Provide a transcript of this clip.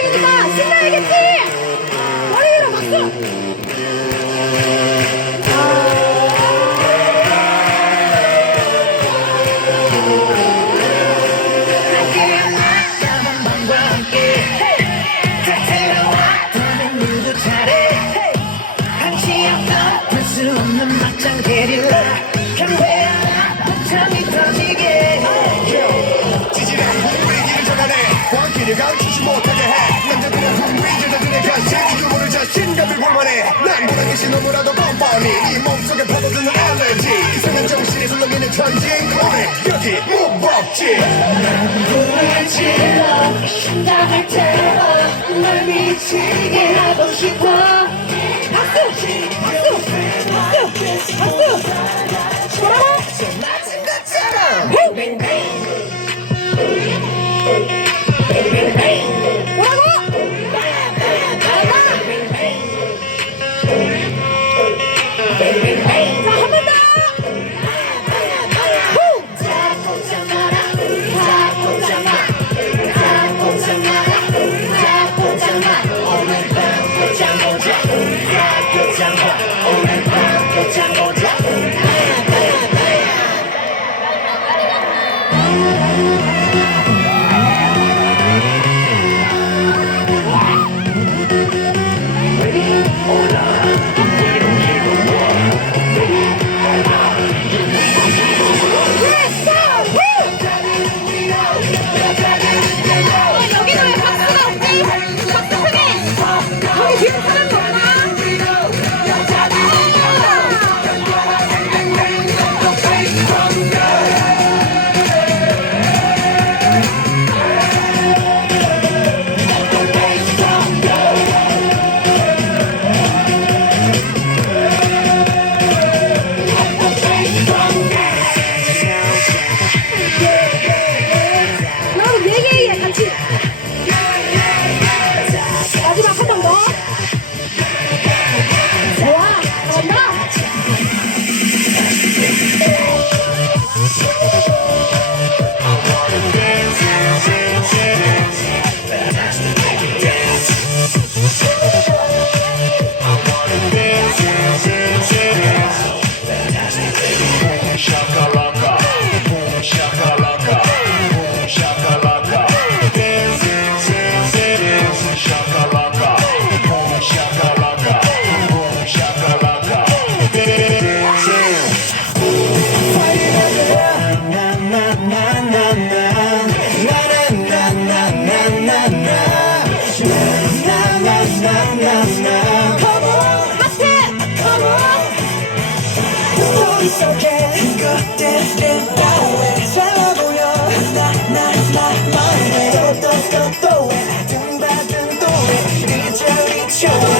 영광이니까 신나야겠지! 머리 위로 박수! 수 없는 막장 게릴라 광기를 감추지 못하게 해 남자들은 분위기를 더드네 가시는 유머를 자신감을 불만해 난 듯이 너무나도 뻔뻔히 이 몸속에 파고드는 알레르기 이상한 정신이 술렁이는 천진 오늘 여기 무법지 심장을 태워 널 미치게 하고 싶어 박수! 박수! 박수! 박수! 뭐라고? 자, 한번 더! 후! 잡고자 마라 잡고자 마 잡고자 마라 잡고자 마 오늘 밤 잡고자 It's okay 그때 내 살아보여 나나나 my way 또또또또해. 아등바등 또해. 그저 미쳐해